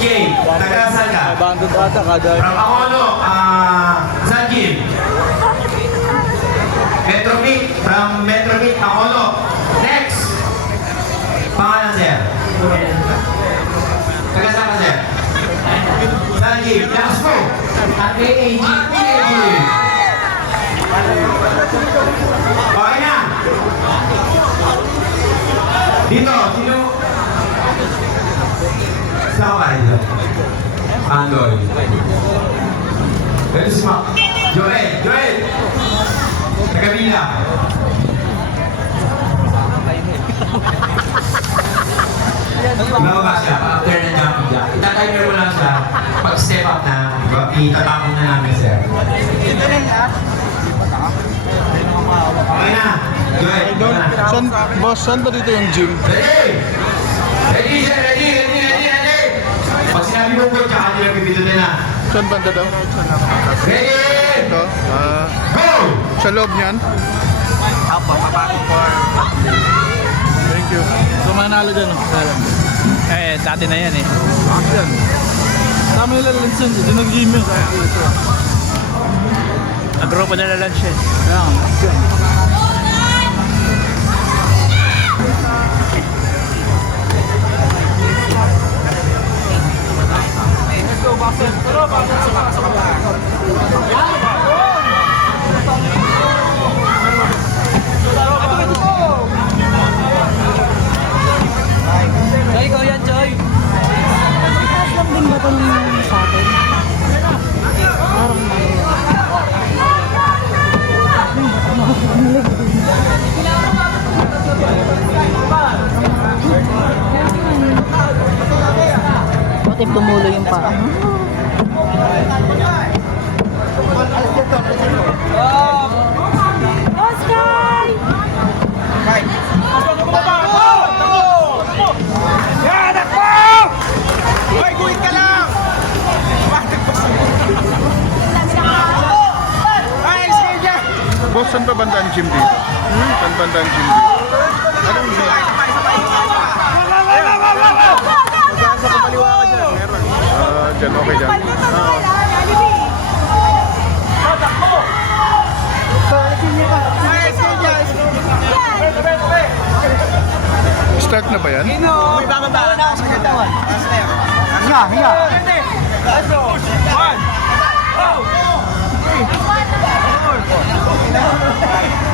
Okay, taga saan ka? Abandoned ata kada. From Angono, Sanjib. Metromit, from Metromit, Angono. Next. Pangalan, sir? Taga saan ka, sir? Sanjib, lakas mo. AAG. Okay na. Dito, sino? Saan ka dito? Andoy. Ito si Mac. Joel! Tagabila. Bababa siya, after na jumping jack. Itatimer mo lang siya. Pag step up na, itatapon na namin, sir. Okay na. Joel, San, boss, saan ba dito yung gym? Ready! Ready, sir! Ready! Pag sinabi mo po, tsaka nila pipitutin na. Saan banda daw? Ready! Ito? Go! Sa loob niyan? Apo, papasok po. Thank you. So, manalo dyan, no? Eh, dati na yan eh. Yan. Tama yung lalansan. Ito nag-game yun. Nag-grupo na lunch eh. Yan. Joy, ikaw yan, Joy. Taas lang din ba ito sa atin? Parang what if tumulo yung paa? Oscar! Boss, saan ba banda ang gym dito? Saan banda ang gym dito? Anong gym? Saan sa kapaliwa ka dyan? Meron. Dyan, okay dyan. Start na ba yan? May bababa na ako sa ganda. Hinga! Let's go! 1! 2! 3!